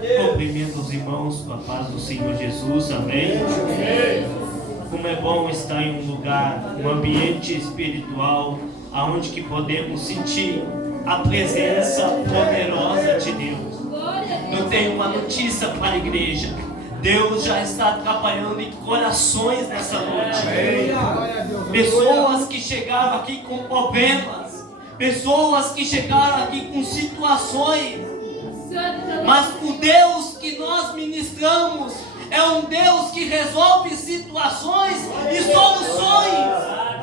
Cumprimento os irmãos com a paz do Senhor Jesus, amém? Como é bom estar em um lugar, um ambiente espiritual, onde que podemos sentir a presença poderosa de Deus. Eu tenho uma notícia para a igreja. Deus já está trabalhando em corações nessa noite. Pessoas que chegaram aqui com problemas, pessoas que chegaram aqui com situações, mas o Deus que nós ministramos é um Deus que resolve situações e soluções.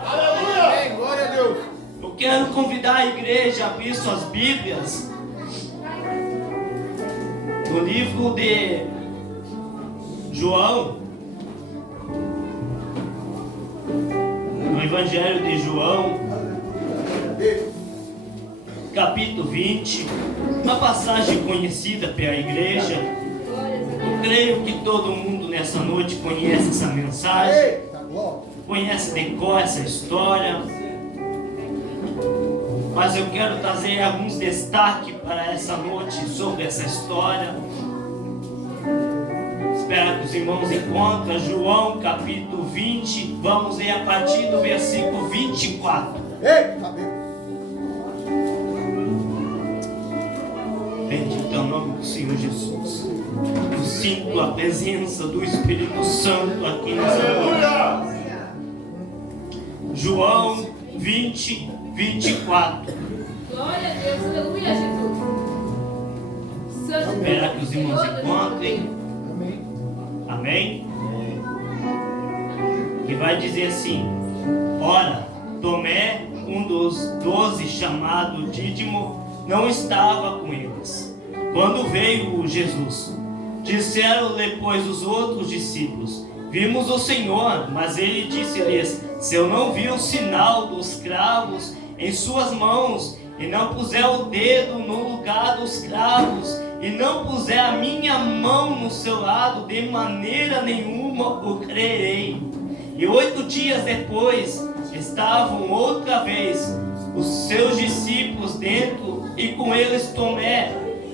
Aleluia! Glória a Deus! Eu quero convidar a igreja a abrir suas Bíblias no livro de João, no Evangelho de João, capítulo 20, uma passagem conhecida pela igreja. Eu creio que todo mundo nessa noite conhece essa mensagem, conhece de cor essa história, mas eu quero trazer alguns destaques para essa noite sobre essa história. Espero que os irmãos encontrem João capítulo 20, vamos ler a partir do versículo 24. Bendito é o nome do Senhor Jesus. Eu sinto a presença do Espírito Santo aqui nessa noite. João 20, 24. Glória a Deus, aleluia, Jesus. Espero que os irmãos encontrem. Amém? Que vai dizer assim: ora, Tomé, um dos 12 chamado Dídimo, não estava com eles quando veio Jesus. Disseram-lhe, pois, os outros discípulos: vimos o Senhor. Mas ele disse-lhes: se eu não vi o sinal dos cravos em suas mãos, e não puser o dedo no lugar dos cravos, e não puser a minha mão no seu lado, de maneira nenhuma o crerei. E 8 dias depois estavam outra vez os seus discípulos dentro, e com eles Tomé.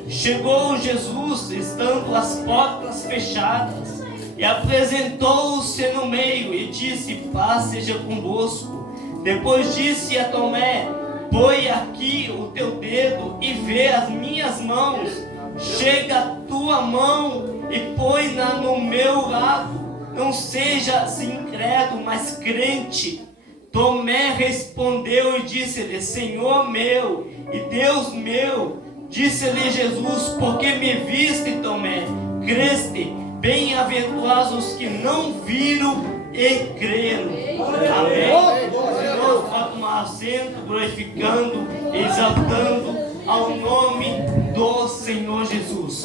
Chegou Jesus, estando as portas fechadas, e apresentou-se no meio, e disse: paz seja convosco. Depois disse a Tomé: põe aqui o teu dedo e vê as minhas mãos. Chega a tua mão e põe-na no meu lado. Não sejas incrédulo, mas crente. Tomé respondeu e disse-lhe: Senhor meu e Deus meu. Disse-lhe Jesus: porque me viste, Tomé, creste. Bem-aventurados os que não viram e creram. Amém. Senhor, pode tomar assento, glorificando, exaltando ao nome do Senhor Jesus.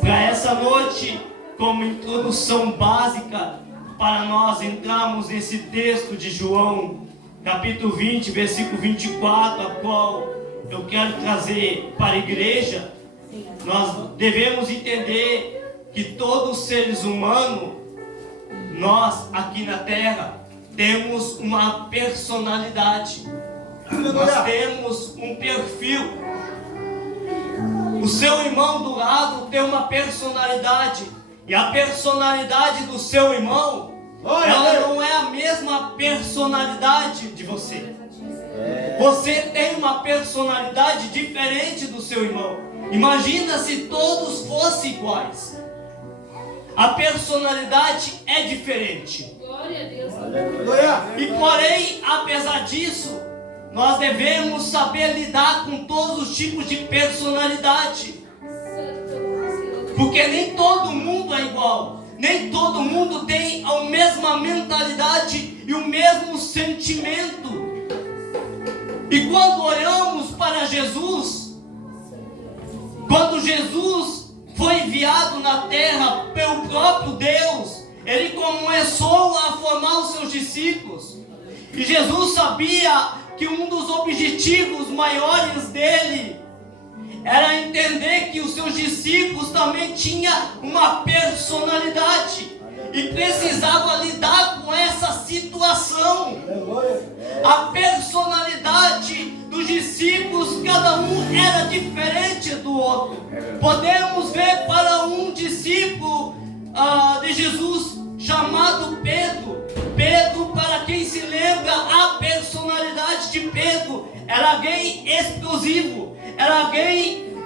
Para essa noite, como introdução básica, para nós entrarmos nesse texto de João, capítulo 20, versículo 24, a qual eu quero trazer para a igreja. Nós devemos entender que todos os seres humanos, nós aqui na terra, temos uma personalidade. Nós temos um perfil. O seu irmão do lado tem uma personalidade, e a personalidade do seu irmão, ela não é a mesma personalidade de você. Você tem uma personalidade diferente do seu irmão. Imagina se todos fossem iguais. A personalidade é diferente. Glória a Deus. E porém, apesar disso, nós devemos saber lidar com todos os tipos de personalidade. Porque nem todo mundo é igual. Nem todo mundo tem a mesma mentalidade e o mesmo sentimento. E quando olhamos para Jesus, quando Jesus foi enviado na terra pelo próprio Deus, ele começou a formar os seus discípulos. E Jesus sabia que um dos objetivos maiores dele era entender que os seus discípulos também tinham uma personalidade e precisava lidar com essa situação. A personalidade dos discípulos, cada um era diferente do outro. alto. Podemos ver para um discípulo de Jesus chamado Pedro. Pedro, para quem se lembra, a personalidade de Pedro era alguém explosivo, era alguém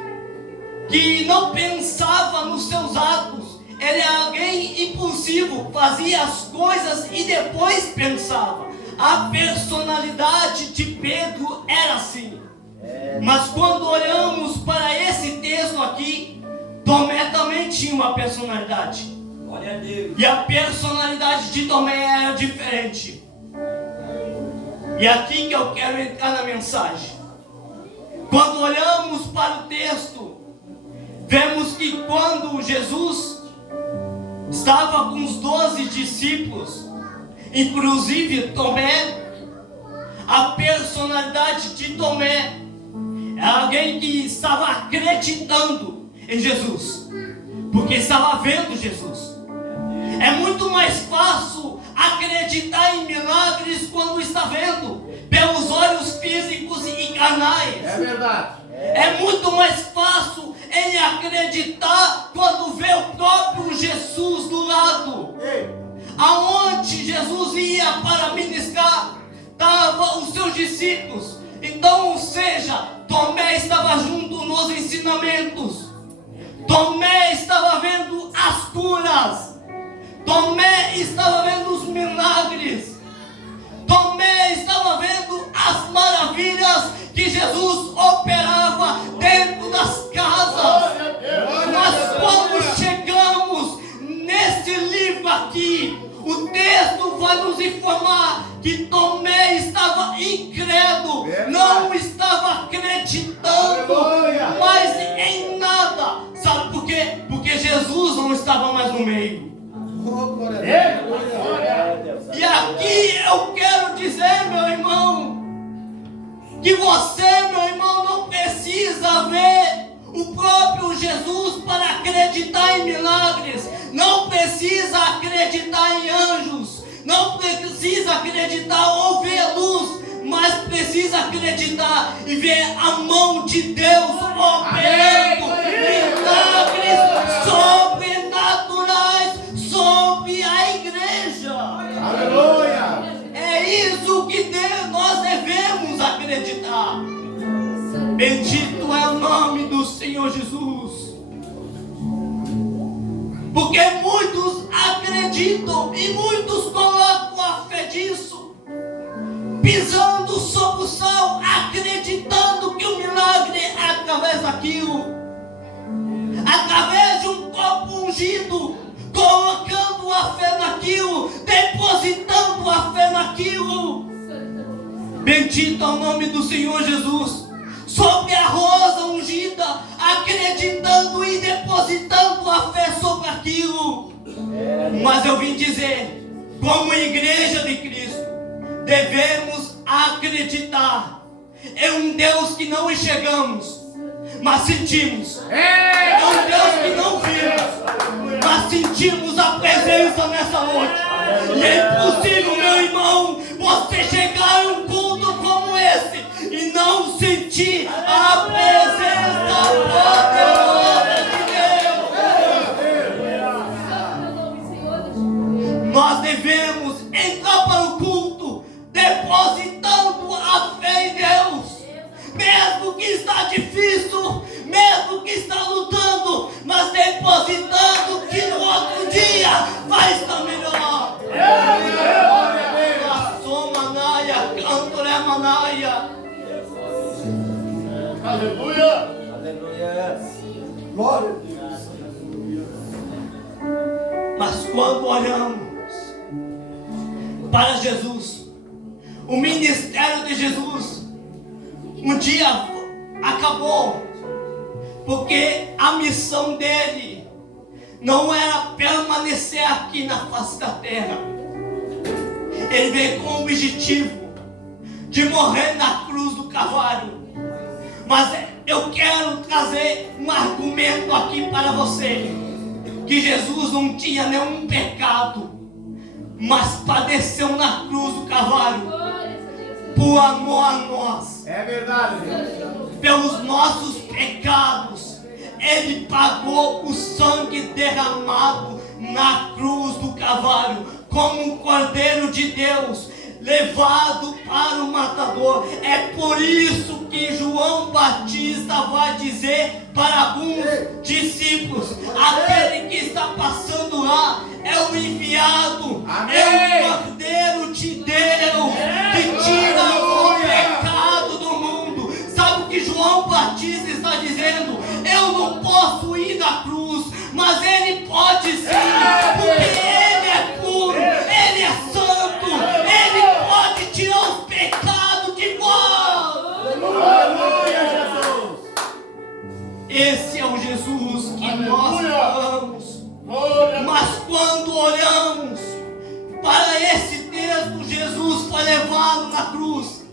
que não pensava nos seus atos, ele era alguém impulsivo, fazia as coisas e depois pensava. A personalidade de Pedro era assim. Mas quando olhamos para esse texto aqui, Tomé também tinha uma personalidade. Glória a Deus. E a personalidade de Tomé era diferente. E aqui que eu quero entrar na mensagem. Quando olhamos para o texto, vemos que quando Jesus estava com os 12 discípulos, inclusive Tomé, a personalidade de Tomé é alguém que estava acreditando em Jesus, porque estava vendo Jesus. É muito mais fácil acreditar em milagres quando está vendo, pelos olhos físicos e carnais. É verdade. É muito mais fácil ele acreditar quando vê o próprio Jesus do lado. Aonde Jesus ia para ministrar, estavam os seus discípulos. Então, ou seja, Tomé estava junto nos ensinamentos. Tomé estava vendo as curas. Tomé estava vendo os milagres. Tomé estava vendo as maravilhas que Jesus operava dentro das casas. Mas quando chegamos nesse livro aqui, o texto vai nos informar que Tomé estava incrédulo, não estava acreditando mais em nada. Sabe por quê? Porque Jesus não estava mais no meio. E aqui eu quero dizer, meu irmão, que você, meu irmão, não precisa ver o próprio Jesus para acreditar em milagres, não precisa acreditar em anjos, não precisa acreditar ou ver a luz, mas precisa acreditar e ver a mão de Deus operando milagres sobrenaturais sobre a igreja. Aleluia! É isso que nós devemos acreditar. Bendito é o nome do Senhor Jesus. Porque muitos acreditam e muitos colocam a fé disso, pisando sobre o sal, acreditando que o milagre é através daquilo, através de um copo ungido, colocando a fé naquilo, depositando a fé naquilo. Bendito é o nome do Senhor Jesus. Sobre a rosa ungida, acreditando e depositando a fé sobre aquilo. Mas eu vim dizer, como igreja de Cristo, devemos acreditar em um Deus que não enxergamos, mas sentimos. É um Deus que não vimos, mas sentimos a presença nessa noite. E é impossível, meu irmão, você chegar em um culto como esse e não sentir a presença poderosa de Deus. Nós devemos entrar para o culto depositando a fé em Deus, mesmo que está difícil, mesmo que está lutando, mas depositando que no outro dia vai estar melhor. Aleluia! Aleluia! Glória a Deus! Mas quando olhamos para Jesus, o ministério de Jesus um dia acabou, porque a missão dele não era permanecer aqui na face da terra. Ele veio com o objetivo de morrer na cruz do Calvário. Mas eu quero trazer um argumento aqui para você, que Jesus não tinha nenhum pecado, mas padeceu na cruz do Calvário por amor a nós. É verdade. Pelos nossos pecados, Ele pagou o sangue derramado na cruz do Calvário, como um cordeiro de Deus, levado para o matador. É por isso que João Batista vai dizer para alguns discípulos: aquele que está passando lá é o enviado, é o cordeiro de Deus, que tira o pecado do mundo. Sabe o que João Batista está dizendo? Eu não posso ir na cruz, mas ele pode sim, porque ele é puro, ele é santo, ele pode tirar os pecados de nós. Aleluia, Jesus. Esse é o Jesus que nós amamos. Glória. Mas quando olhamos para esse texto, Jesus foi levado na cruz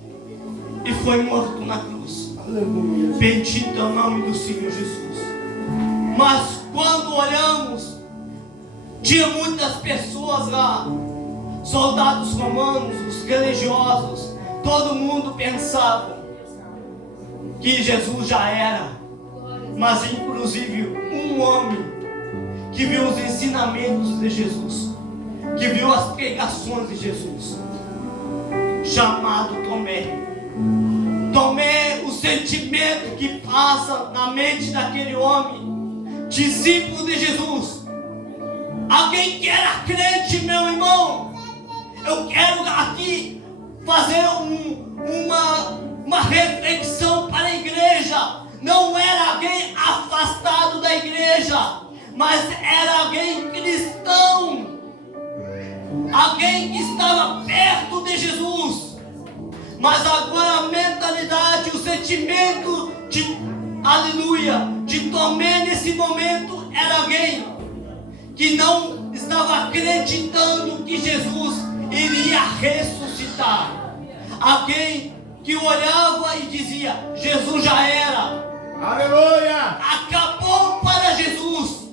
e foi morto na cruz. Aleluia. Bendito é o nome do Senhor Jesus. Mas quando olhamos, tinha muitas pessoas lá, soldados romanos, os religiosos, todo mundo pensava que Jesus já era. Mas inclusive um homem que viu os ensinamentos de Jesus, que viu as pregações de Jesus, chamado Tomé. Tomé, o sentimento que passa na mente daquele homem, discípulo de Jesus. Alguém que era crente, meu irmão, eu quero aqui fazer uma reflexão para a igreja. Não era alguém afastado da igreja, mas era alguém cristão, alguém que estava perto de Jesus. Mas agora a mentalidade, o sentimento de aleluia, de Tomé nesse momento era alguém que não estava acreditando que Jesus iria ressuscitar. Alguém que olhava e dizia: Jesus já era. Aleluia. Acabou para Jesus.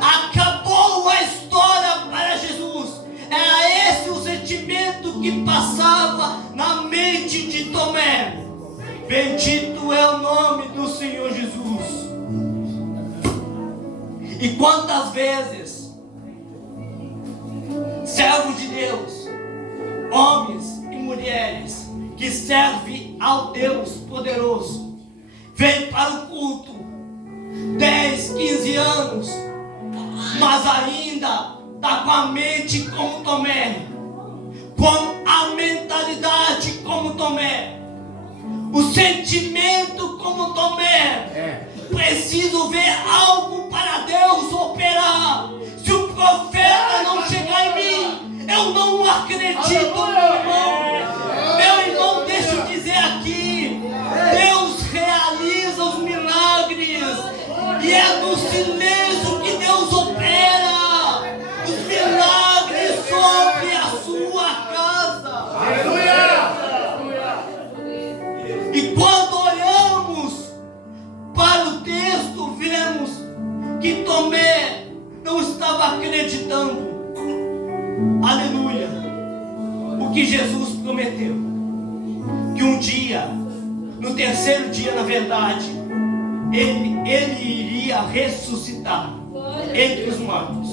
Acabou a história para Jesus. Era esse o sentimento que passava na mente de Tomé. Bendito é o nome do Senhor Jesus. E quantas vezes servos de Deus, homens e mulheres que servem ao Deus poderoso, vêm para o culto 10, 15 anos, mas ainda está com a mente como Tomé, com a mentalidade como Tomé, o sentimento como Tomé. Preciso ver algo para Deus operar. Se o profeta não chegar em mim, eu não acredito, meu irmão. Meu irmão, deixa eu dizer aqui, Deus realiza os milagres, e é no silêncio que Deus opera os milagres sobre a sua casa. Aleluia. E quando olhamos para o texto, vemos que Tomé não estava acreditando, aleluia, o que Jesus prometeu, que um dia, no terceiro dia, na verdade, ele iria ressuscitar entre os mortos.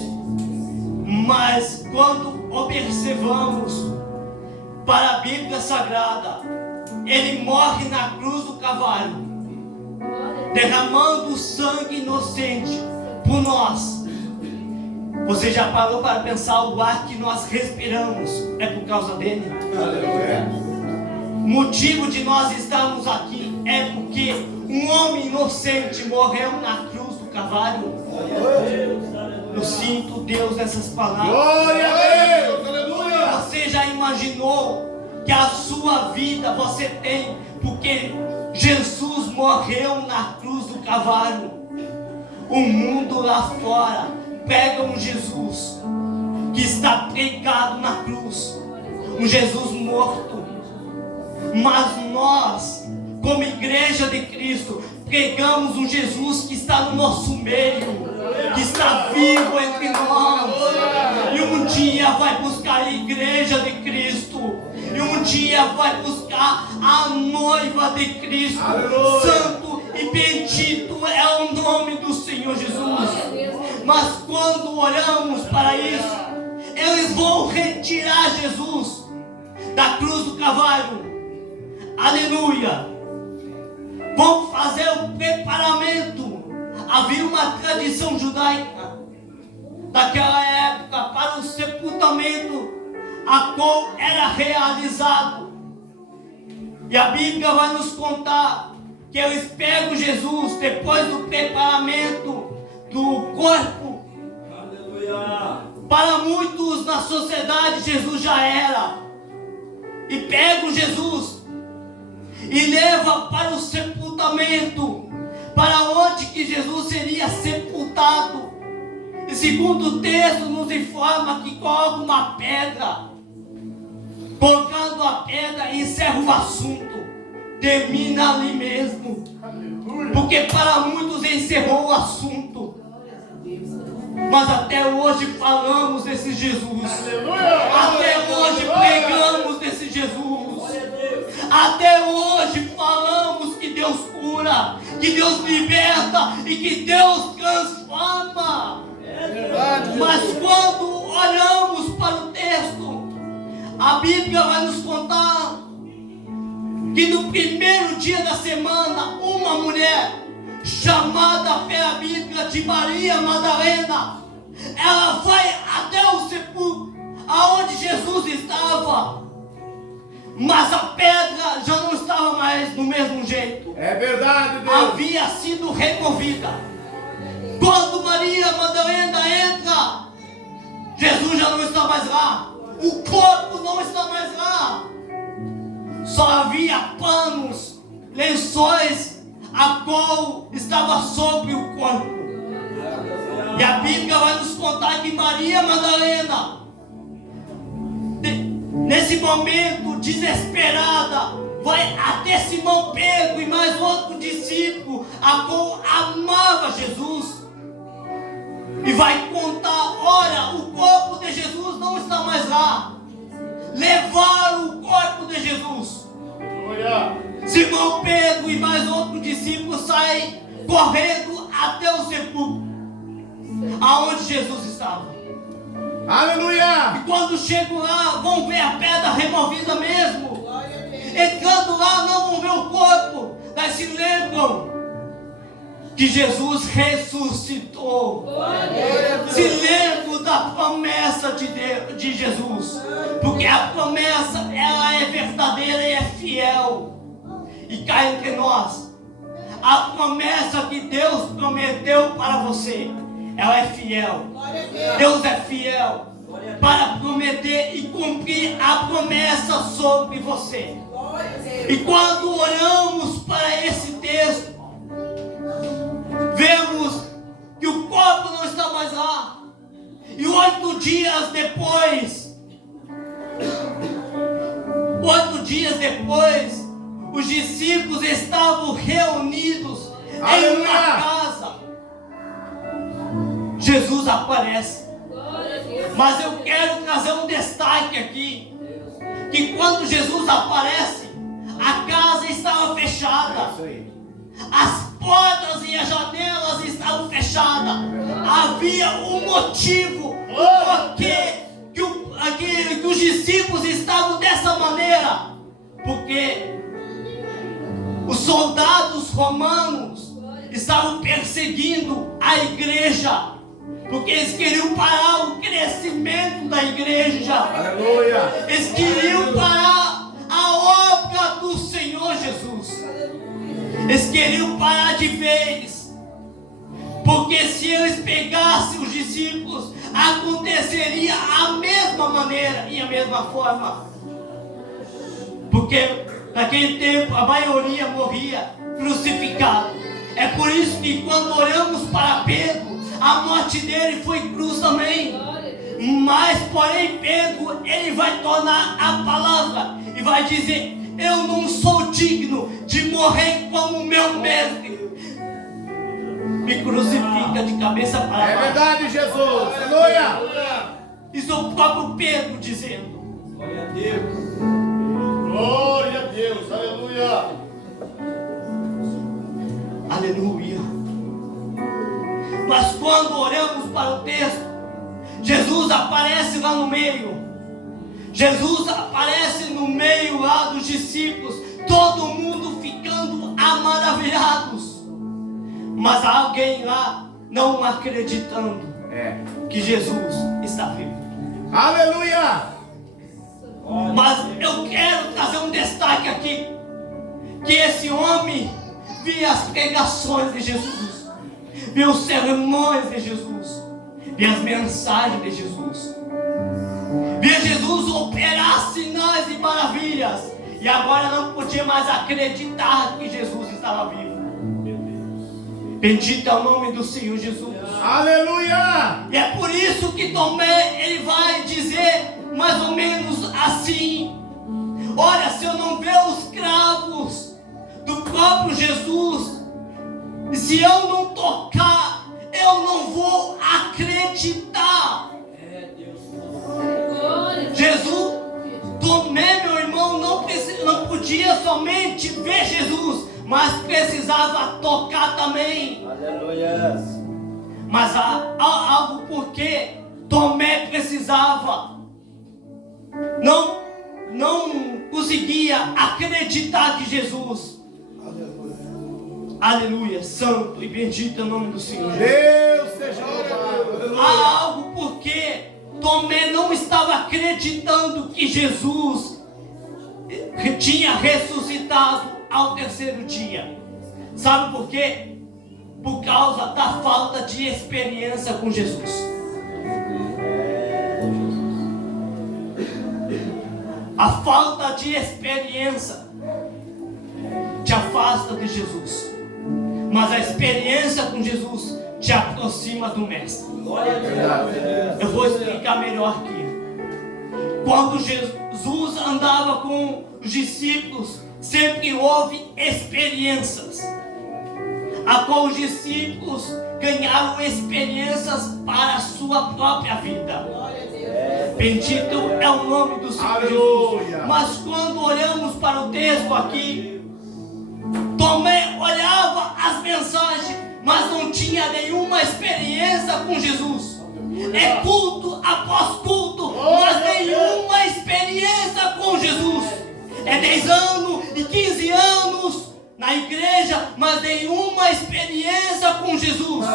Mas quando observamos para a Bíblia Sagrada, ele morre na cruz do Calvário, derramando o sangue inocente por nós. Você já parou para pensar, o ar que nós respiramos é por causa dele? Aleluia. O motivo de nós estarmos aqui é porque um homem inocente morreu na cruz do Calvário. Eu sinto Deus nessas palavras. Glória a Deus. Aleluia. Você já imaginou que a sua vida você tem porque Jesus morreu na cruz do Calvário? O mundo lá fora pega um Jesus que está pregado na cruz, um Jesus morto. Mas nós, como igreja de Cristo, pregamos um Jesus que está no nosso meio, que está vivo entre nós. E um dia vai buscar a igreja de Cristo, e um dia vai buscar a noiva de Cristo. Aleluia. Santo e bendito é o nome Senhor Jesus. Glória a Deus. Mas quando olhamos para isso, eles vão retirar Jesus da cruz do Calvário. Aleluia. Vão fazer o preparamento. Havia uma tradição judaica daquela época para o sepultamento, a qual era realizado. E a Bíblia vai nos contar que eles pegam Jesus depois do preparamento do corpo. Aleluia. Para muitos na sociedade, Jesus já era. E pegam Jesus e leva para o sepultamento, para onde que Jesus seria sepultado. E segundo o texto nos informa que coloca uma pedra. Colocando a pedra, encerra o assunto. Termina ali mesmo. Porque para muitos encerrou o assunto. Mas até hoje falamos desse Jesus. Até hoje pregamos desse Jesus. Até hoje falamos que Deus cura, que Deus liberta e que Deus transforma. Mas quando olhamos para o texto, a Bíblia vai nos contar que no primeiro dia da semana, uma mulher chamada pela Bíblia de Maria Madalena, ela vai até o sepulcro aonde Jesus estava, mas a pedra já não estava mais do mesmo jeito. É verdade, Deus. Havia sido removida. Quando Maria Madalena entra, Jesus já não está mais lá. O corpo não está mais lá. Só havia panos, lençóis, a qual estava sobre o corpo. E a Bíblia vai nos contar que Maria Madalena, nesse momento desesperada, vai até Simão Pedro e mais outro discípulo, a qual amava Jesus, e vai contar: olha, o corpo de Jesus não está mais lá. Levaram o corpo de Jesus. Simão Pedro e mais outro discípulo saem correndo até o sepulcro aonde Jesus estava. Aleluia. E quando chegam lá, vão ver a pedra removida mesmo. Entrando lá, não vão ver o corpo. Daí se lembram que Jesus ressuscitou. Se lembram da promessa de Deus, de Jesus. Porque a promessa, ela é verdadeira e é fiel. E cá entre nós, a promessa que Deus prometeu para você, ela é fiel. Deus é fiel para prometer e cumprir a promessa sobre você. E quando olhamos para esse texto, vemos que o corpo não está mais lá. E 8 dias depois, os discípulos estavam reunidos em uma casa. Jesus aparece. Mas eu quero trazer um destaque aqui, que quando Jesus aparece, a casa estava fechada. As portas e as janelas estavam fechadas. Havia um motivo porque que os discípulos estavam dessa maneira. Porque os soldados romanos estavam perseguindo a igreja, porque eles queriam parar o crescimento da igreja. Aleluia. Eles queriam parar a obra do Senhor Jesus. Eles queriam parar de vez, porque se eles pegassem os discípulos, aconteceria a mesma maneira e a mesma forma. Porque naquele tempo a maioria morria crucificado. É por isso que quando olhamos para Pedro, a morte dele foi cruz também. Mas porém Pedro, ele vai tornar a palavra e vai dizer: eu não sou digno de morrer como o meu mestre. Me crucifica de cabeça para baixo. É verdade, Jesus. Aleluia. Isso é o próprio Pedro dizendo. Glória a Deus. Glória a Deus. Aleluia. Aleluia. quando olhamos para o texto, Jesus aparece lá no meio. Jesus aparece no meio lá dos discípulos, todo mundo ficando maravilhados. Mas há alguém lá não acreditando que Jesus está vivo. Aleluia! Mas eu quero trazer um destaque aqui, que esse homem via as pregações de Jesus, via os sermões de Jesus, via as mensagens de Jesus, via Jesus operar sinais e maravilhas, e agora não podia mais acreditar que Jesus estava vivo. Bendito é o nome do Senhor Jesus. Aleluia! E é por isso que Tomé, ele vai dizer mais ou menos assim: olha, se eu não ver os cravos do próprio Jesus, se eu não tocar, eu não vou acreditar. Jesus, Tomé, meu irmão, não podia somente ver Jesus, mas precisava tocar também. Aleluia. Mas há algo porque Tomé precisava, não conseguia acreditar que Jesus, aleluia, santo e bendito é o nome do Senhor. Deus seja louvado. Há algo porque Tomé não estava acreditando que Jesus tinha ressuscitado ao terceiro dia. Sabe por quê? Por causa da falta de experiência com Jesus. A falta de experiência te afasta de Jesus, mas a experiência com Jesus te aproxima do Mestre. Eu vou explicar melhor aqui. Quando Jesus andava com os discípulos, sempre houve experiências, a qual os discípulos ganharam experiências para a sua própria vida. Bendito é o nome do Senhor Jesus. Mas quando olhamos para o texto aqui, Tomé olhava as mensagens, mas não tinha nenhuma experiência com Jesus. É culto após culto, mas nenhuma experiência com Jesus. É 10 anos e 15 anos na igreja, mas nenhuma experiência com Jesus.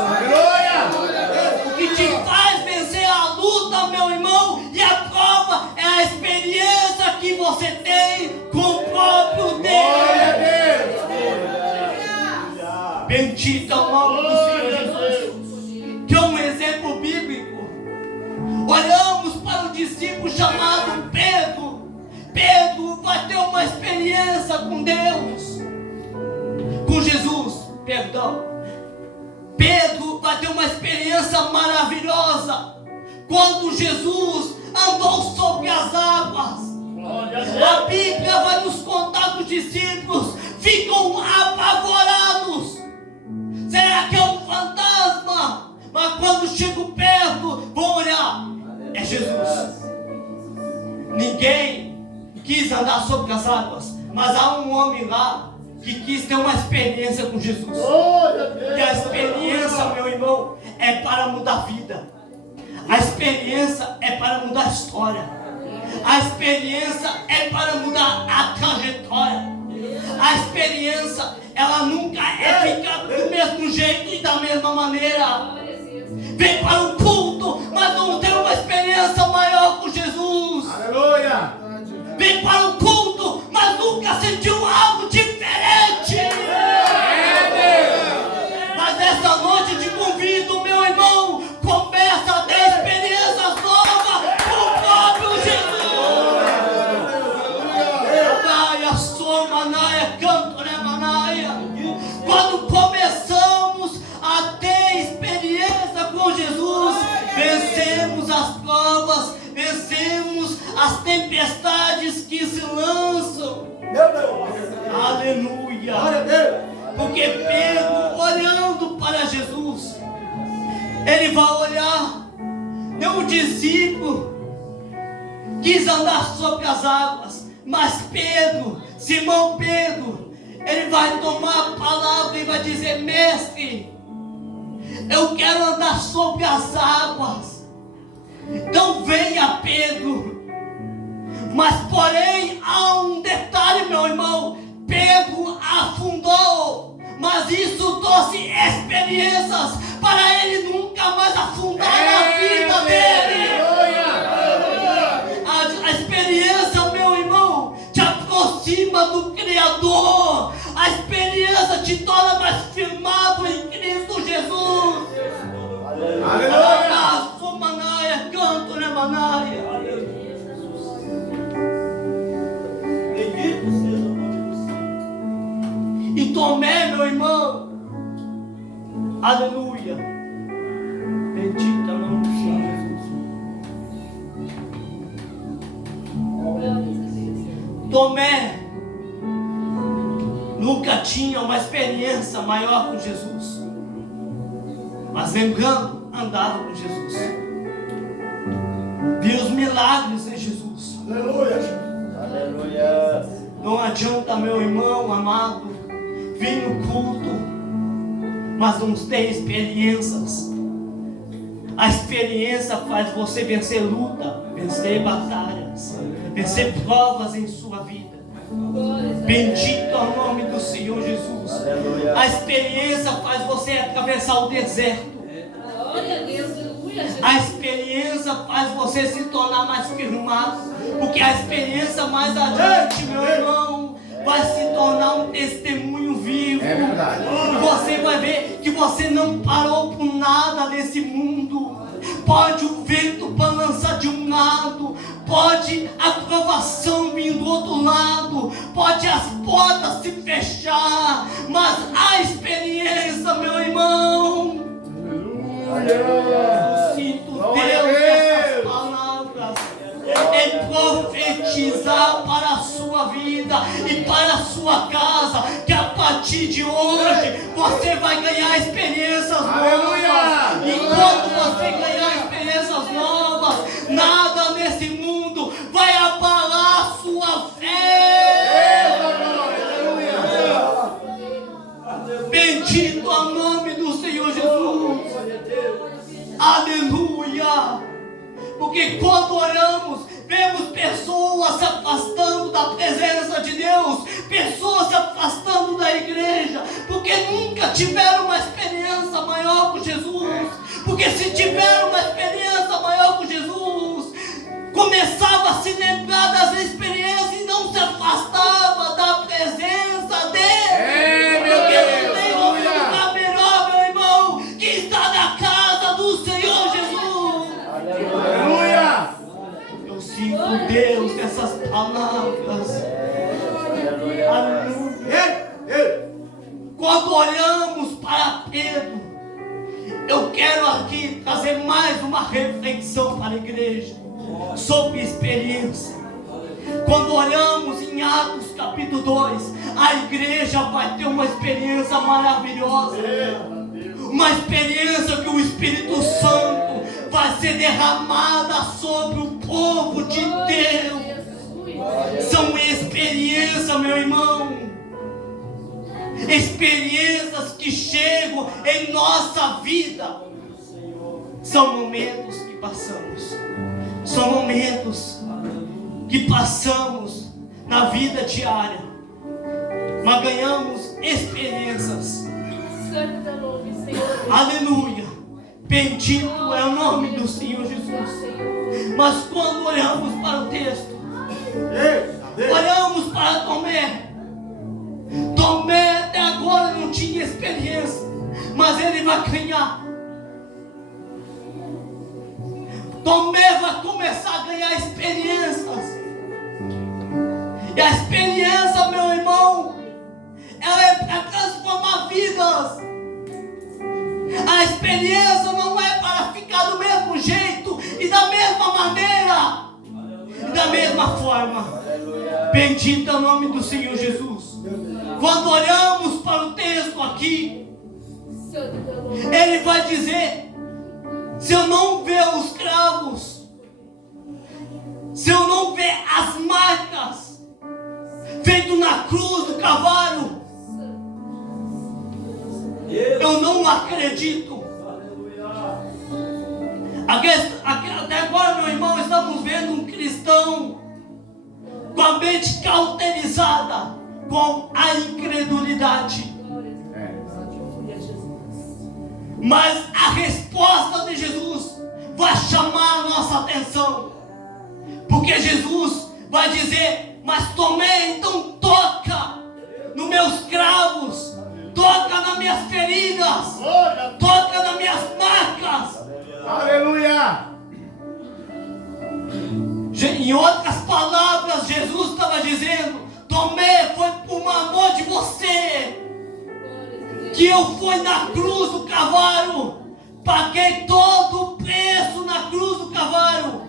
O que te faz vencer a luta, meu irmão, e a prova é a experiência que você tem com o próprio Deus. Bendito é o nome do Senhor Jesus. Que é um exemplo bíblico. Olhamos para um discípulo chamado Pedro. Pedro vai ter uma experiência com Deus, com Jesus, perdão. Pedro vai ter uma experiência maravilhosa quando Jesus andou sobre as águas. A Bíblia vai nos contar que os discípulos ficam apavorados. Será que é um fantasma? Mas quando chegam perto, vão olhar, é Jesus. Ninguém quis andar sobre as águas, mas há um homem lá que quis ter uma experiência com Jesus. E a experiência, meu irmão, é para mudar a vida. A experiência é para mudar a história. A experiência é para mudar a trajetória. A experiência, ela nunca é ficar do mesmo jeito e da mesma maneira. Vem para o culto, mas não tem uma experiência maior com Jesus. Aleluia! Vem para o culto, mas nunca sentiu algo diferente. Mas essa noite eu te convido, meu irmão, começa a ter experiências novas com o próprio Jesus. Manaia, sou manaia, canto, né, manaia. Quando começamos a ter experiência com Jesus, vencemos as provas, vencemos as tempestades que se lançam. Aleluia. Porque Pedro, olhando para Jesus, ele vai olhar. Não o discípulo quis andar sobre as águas, mas Pedro, Simão Pedro, ele vai tomar a palavra e vai dizer: Mestre, Eu quero andar sobre as águas. Então venha, Pedro. Mas porém há um detalhe, meu irmão. Pedro afundou, mas isso trouxe experiências para ele nunca mais afundar na vida dele. A experiência, meu irmão, te aproxima do Criador. A experiência te torna mais firmado em Cristo Jesus. Aleluia. Manaia, canto, né, Manaia? Bendito seja o nome do Senhor. E Tomé, meu irmão, aleluia, bendito é o nome do Senhor Jesus. Tomé nunca tinha uma experiência maior com Jesus, mas lembrando, andava com Jesus, viu os milagres em Jesus. Aleluia. Não adianta, meu irmão amado, vir no culto, mas não ter experiências. A experiência faz você vencer luta, vencer batalhas, vencer provas em sua vida. Bendito é o nome do Senhor Jesus. A experiência faz você atravessar o deserto. Glória a Deus, aleluia, Jesus. A experiência faz você se tornar mais firmado, porque a experiência mais adiante, meu irmão, vai se tornar um testemunho vivo. É verdade. Você vai ver que você não parou por nada nesse mundo. Pode o vento balançar de um lado, pode a provação vir do outro lado, pode as portas se fechar, mas a experiência, meu irmão, eu sinto Deus nessas palavras, em profetizar para a sua vida e para a sua casa, que a partir de hoje você vai ganhar experiências novas. Aleluia! Enquanto você ganhar experiências novas, nada nesse mundo vai abalar a sua fé. Bendito é o nome do Senhor Jesus. Aleluia! Porque quando oramos, vemos pessoas se afastando da presença de Deus, pessoas se afastando da igreja, porque nunca tiveram uma experiência maior com Jesus. Porque se tiveram uma experiência maior com Jesus, começava a se lembrar das experiências e não se afastava da presença dele. Porque não tem outro lugar melhor, meu irmão, que está na casa do Senhor Jesus. Aleluia. Eu sinto Deus nessas palavras. Aleluia. Quando olhamos para Pedro, eu quero aqui trazer mais uma reflexão para a igreja sobre experiência. Quando olhamos em Atos capítulo 2, a igreja vai ter uma experiência maravilhosa. Uma experiência que o Espírito Santo vai ser derramada sobre o povo de Deus. São experiências, meu irmão. Experiências que chegam em nossa vida. São momentos que passamos. São momentos que passamos na vida diária. Mas ganhamos experiências. Santo é o nome, Senhor. Aleluia. Bendito é o nome do Senhor Jesus. Mas quando olhamos para o texto, olhamos para Tomé. Tomé até agora não tinha experiência, mas ele vai ganhar. Tomé vai começar a ganhar experiências. E a experiência, meu irmão, ela é para transformar vidas. A experiência não é para ficar do mesmo jeito e da mesma maneira e da mesma forma. Bendito é o nome do Senhor Jesus. Quando olhamos para o texto aqui, ele vai dizer: se eu não ver os cravos, se eu não ver as marcas feito na cruz do cavalo, eu não acredito. Até agora, meu irmão, estamos vendo um cristão com a mente cauterizada com a incredulidade. Mas a resposta de Jesus vai chamar a nossa atenção, porque Jesus vai dizer: mas Tomé, então toca nos meus cravos, toca nas minhas feridas, toca nas minhas marcas. Aleluia! Em outras palavras, Jesus estava dizendo: Tomé, foi por amor de você que eu fui na cruz do Calvário, paguei todo o preço na cruz do Calvário.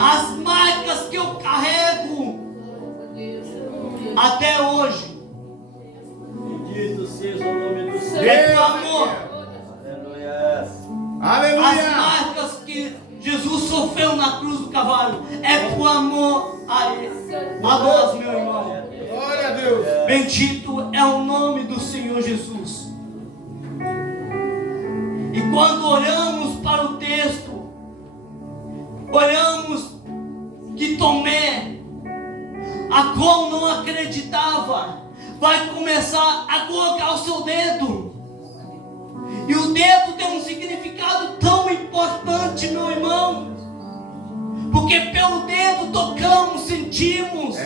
As marcas que eu carrego até hoje, Bendito seja o nome do Senhor. é por amor. Aleluia. As Aleluia! marcas que Jesus sofreu na cruz do Calvário é por amor a Ele, a nós, meu irmão. Glória a Deus! Bendito é o nome do Senhor Jesus. E quando olhamos para o texto, olhamos que Tomé, a qual não acreditava, vai começar a colocar o seu dedo. E o dedo tem um significado tão importante, meu irmão, porque pelo dedo tocamos, sentimos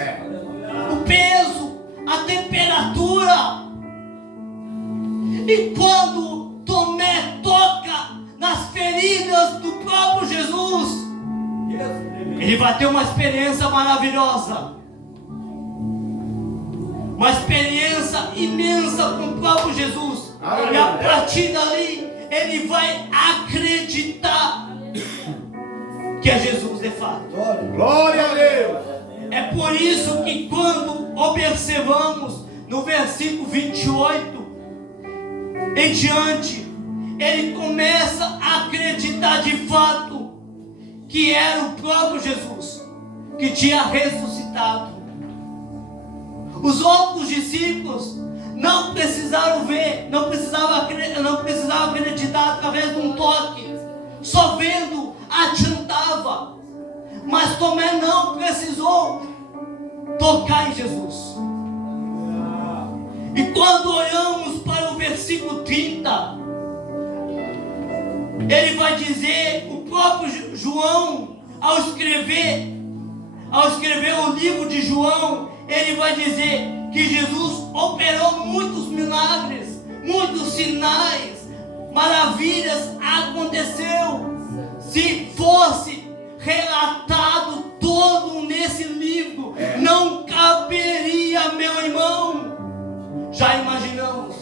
o peso, a temperatura. E quando Tomé toca nas feridas do próprio Jesus, ele vai ter uma experiência maravilhosa, uma experiência imensa com o próprio Jesus. E a partir dali ele vai acreditar que é Jesus de fato. Glória a Deus! É por isso que quando observamos no versículo 28 em diante, ele começa a acreditar de fato que era o próprio Jesus que tinha ressuscitado. Os outros discípulos não precisaram ver, não precisavam acreditar através de um toque, só vendo adiantava. Mas Tomé não precisou tocar em Jesus. E quando olhamos para o versículo 30, ele vai dizer, o próprio João, ao escrever o livro de João, ele vai dizer que Jesus operou muitos milagres, muitos sinais, maravilhas aconteceu. Se fosse relatado todo nesse livro, não caberia, meu irmão. Já imaginamos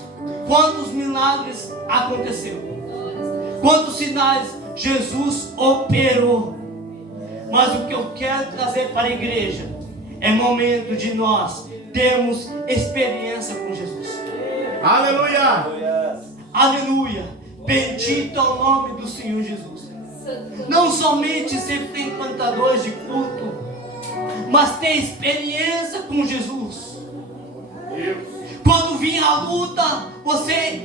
quantos milagres aconteceram, quantos sinais Jesus operou. Mas o que eu quero trazer para a igreja é momento de nós termos experiência com Jesus. Aleluia! Aleluia! Bendito é o nome do Senhor Jesus. Não somente ser frequentadores de culto, mas ter experiência com Jesus. Quando vir a luta, você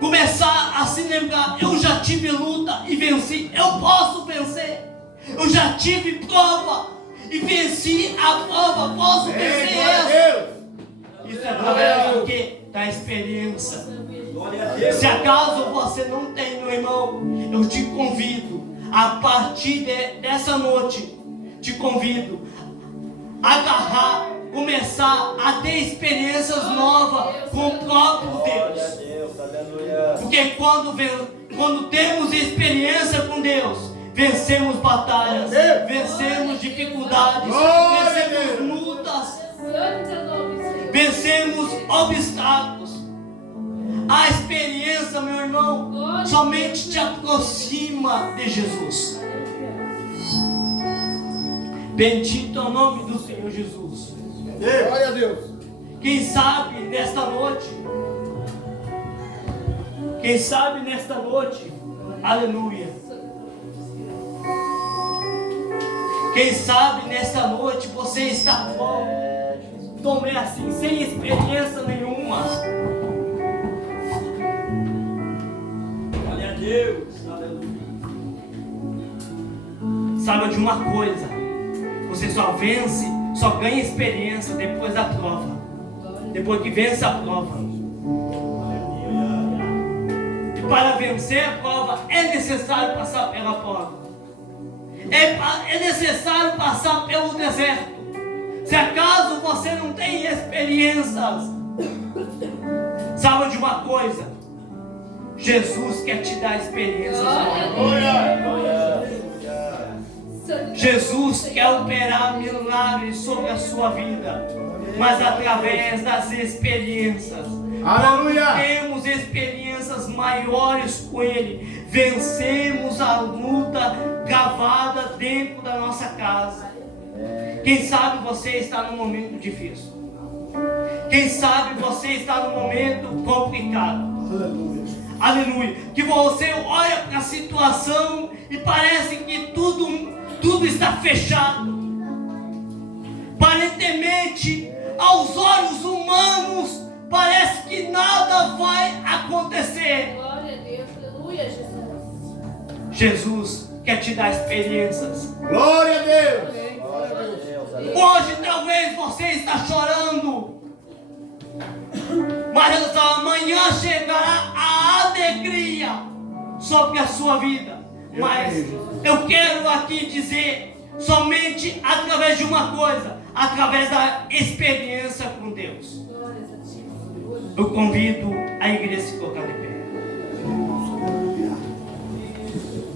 começar a se lembrar: eu já tive luta e venci, eu posso vencer. Eu já tive prova e venci a prova, posso vencer essa. Isso é através do que? Da experiência. Se acaso você não tem, meu irmão, eu te convido, a partir dessa noite, te convido a agarrar, começar a ter experiências novas com o próprio Deus. Porque quando temos experiência com Deus, vencemos batalhas, vencemos dificuldades, vencemos lutas, vencemos obstáculos. A experiência, meu irmão, somente te aproxima de Jesus. Bendito é o nome do Senhor Jesus. Glória a Deus! Quem sabe nesta noite, aleluia. Quem sabe nesta noite você está bom, Tomé assim, sem experiência nenhuma. Glória a Deus, aleluia. Saiba de uma coisa: você só vence, só ganha experiência depois da prova. Depois que vence a prova. E para vencer a prova é necessário passar pela prova. É necessário passar pelo deserto. Se acaso você não tem experiências, saiba de uma coisa: Jesus quer te dar experiências. Jesus quer operar milagres sobre a sua vida, mas através das experiências. Aleluia! Quando temos experiências maiores com Ele, vencemos a luta gravada dentro da nossa casa. Quem sabe você está num momento difícil. Quem sabe você está num momento complicado. Aleluia. Que você olha para a situação e parece que tudo está fechado. Aparentemente, aos olhos humanos, parece que nada vai acontecer. Glória a Deus, aleluia, Jesus. Jesus quer te dar experiências. Glória a Deus! Hoje talvez você está chorando, mas amanhã chegará a alegria sobre a sua vida. Mas eu quero aqui dizer, somente através de uma coisa, através da experiência com Deus. Eu convido a igreja a se colocar de pé.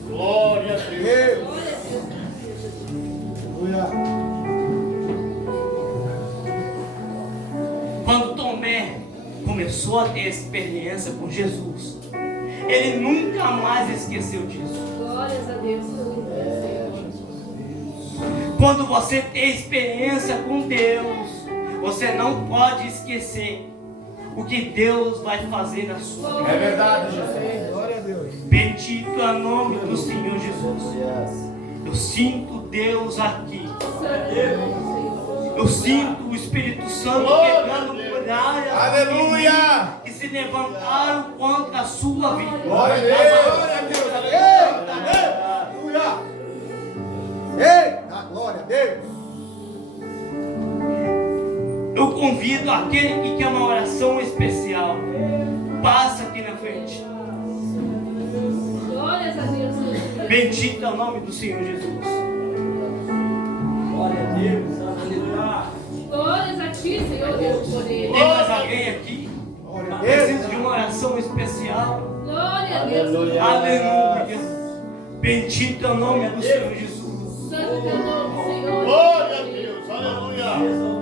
Glória a Deus. Quando Tomé começou a ter experiência com Jesus, ele nunca mais esqueceu disso. Glórias a Deus. Quando você tem experiência com Deus, você não pode esquecer o que Deus vai fazer na sua vida. É verdade, Jesus. Glória a Deus. Bendito é o nome do Senhor Jesus. Eu sinto Deus aqui. Eu sinto o Espírito Santo quebrando muralhas. Aleluia! Que se levantaram contra a sua vida. Glória a Deus! Glória a Deus! Aleluia! Eita, glória a Deus! Eu convido aquele que quer uma oração especial. Passa aqui na frente. Glórias a Deus. Bendito é o nome do Senhor Jesus. Glória a Deus. Aleluia. Glórias a ti, Senhor Deus, poder. Tem mais alguém aqui? Glória a Precisa Deus! de uma oração especial? Glória a Deus. Aleluia. Aleluia. Bendito é o nome do Senhor Jesus. Santo é o nome, Senhor. Glória a Deus! Aleluia! Aleluia.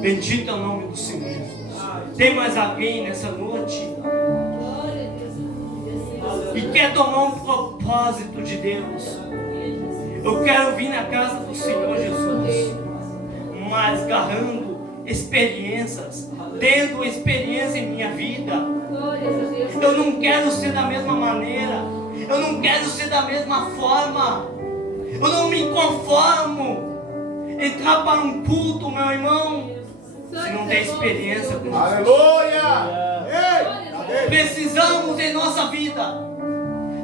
Bendito é o nome do Senhor Jesus. Tem mais alguém nessa noite Glória a Deus. que quer tomar um propósito de Deus? Eu quero vir na casa do Senhor Jesus, mas agarrando experiências, tendo experiência em minha vida. Glórias a Deus. Eu não quero ser da mesma maneira, eu não quero ser da mesma forma, eu não me conformo entrar para um culto, meu irmão, se não tem experiência com Jesus. Aleluia! Ei! Precisamos em nossa vida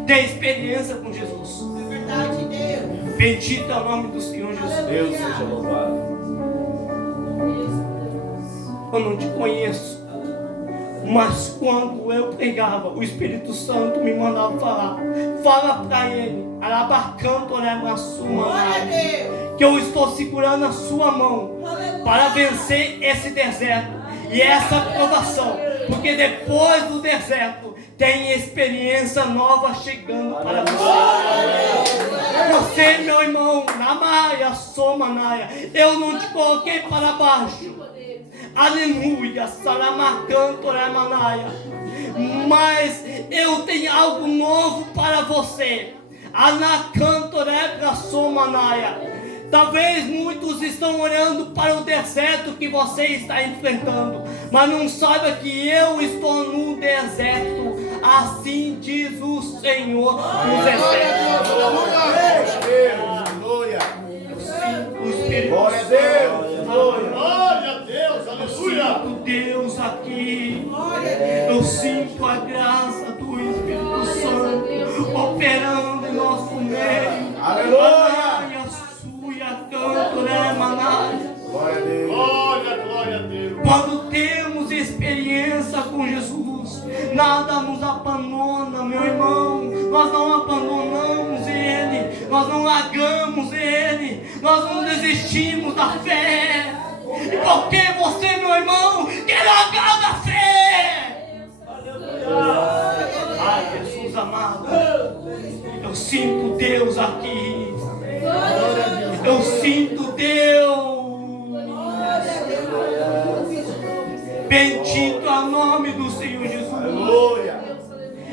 ter experiência com Jesus. É verdade, Deus. Bendito é o nome do Senhor Jesus. Deus seja louvado. Eu não te conheço, mas quando eu pregava, o Espírito Santo me mandava falar. Fala para ele, Arabacanto leva a sua Glória a mão, Deus. que eu estou segurando a sua mão Aleluia. para vencer esse deserto e essa provação, porque depois do deserto tem experiência nova chegando para você. Você, meu irmão, Namaia, Somanaia, eu não te coloquei para baixo. Aleluia, Salamacanto Ramanaia. Mas eu tenho algo novo para você. Anacanto Rebra Somanaia. Talvez muitos estão olhando para o deserto que você está enfrentando, mas não saiba que eu estou no deserto. Assim diz o Senhor dos Exércitos. Glória! Glória! O Espírito Glória a Deus! Glória a Deus! Nós não desistimos da fé. E porque você, meu irmão, quer largar da fé? Ai, Jesus amado, eu sinto Deus aqui. Eu sinto Deus. Bendito é o nome do Senhor Jesus.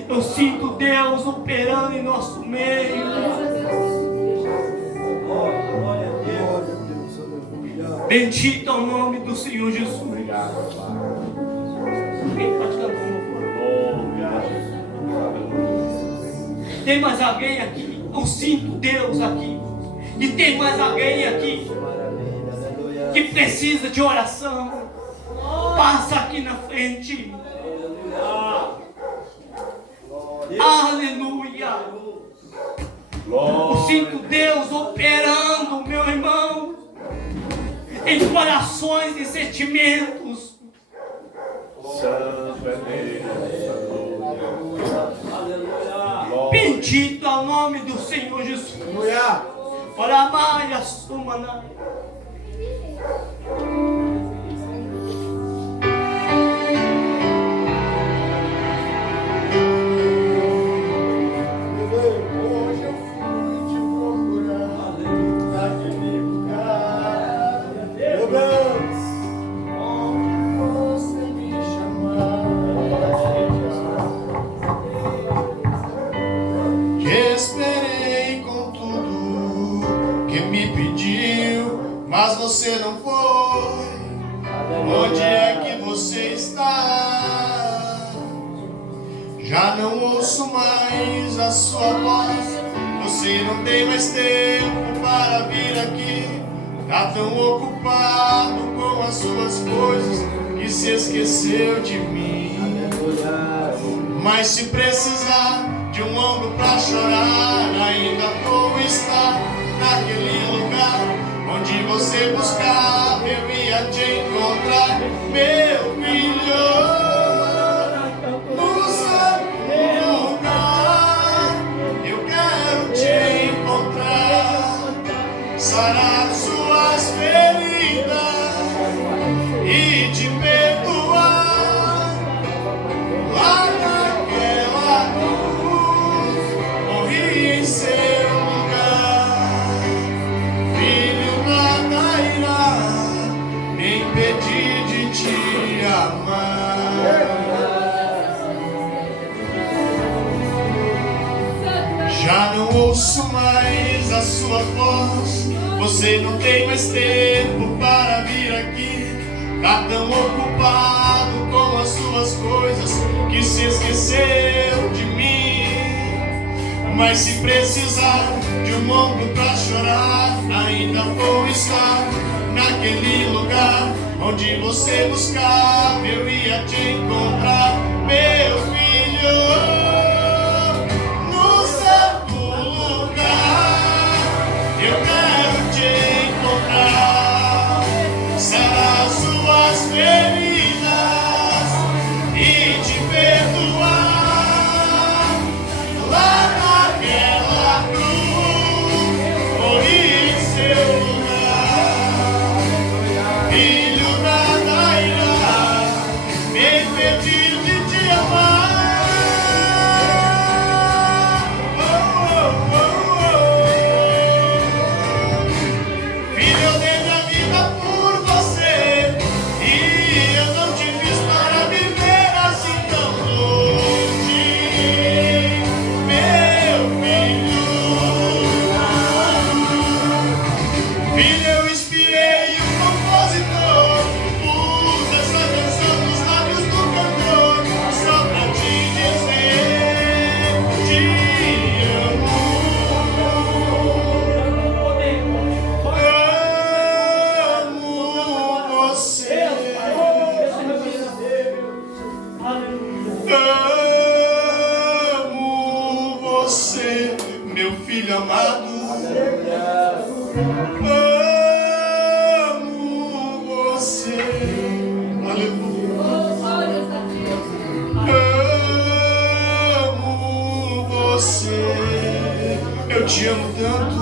Eu sinto Deus operando em nosso meio. Bendito é o nome do Senhor Jesus. Alguém pode cantar um louvor? Tem mais alguém aqui? Eu sinto Deus aqui. E tem mais alguém aqui que precisa de oração? Passa aqui na frente. Aleluia. Eu sinto Deus operando, meu irmão, em corações e sentimentos. Bendito é o nome do Senhor Jesus. Ora mais a suma. Mas você não foi. Onde é que você está? Já não ouço mais a sua voz. Você não tem mais tempo para vir aqui. Tá tão ocupado com as suas coisas que se esqueceu de mim. Mas se precisar de um ombro pra chorar, ainda vou estar naquele lugar onde você buscava, eu ia te encontrar, meu filho. No seu lugar, eu quero te encontrar, sarar suas feridas e te perdoar. Lá naquela cruz, morri em seu lugar. Filho, nada irá me impedir de te amar. Já não ouço mais a sua voz. Você não tem mais tempo para vir aqui. Tá tão ocupado com as suas coisas que se esqueceu de mim. Mas se precisar de um ombro pra chorar, ainda vou estar naquele lugar onde você buscava, eu ia te encontrar, meu filho. No certo lugar, eu quero te encontrar, sarar suas feridas e te perdoar. Lá naquela cruz, morri em seu lugar. Filho, nada irá me impedir de te amar. Filho, eu dei minha vida por você e eu não te fiz para viver assim tão longe, meu filho. Filho, eu inspirei o compositor, pus essa canção nos lábios do cantor, só pra te dizer, te amo. Amo você. Amo você, meu filho amado. Amo você. Aleluia. Glórias a Deus. Amo você. Eu te amo tanto.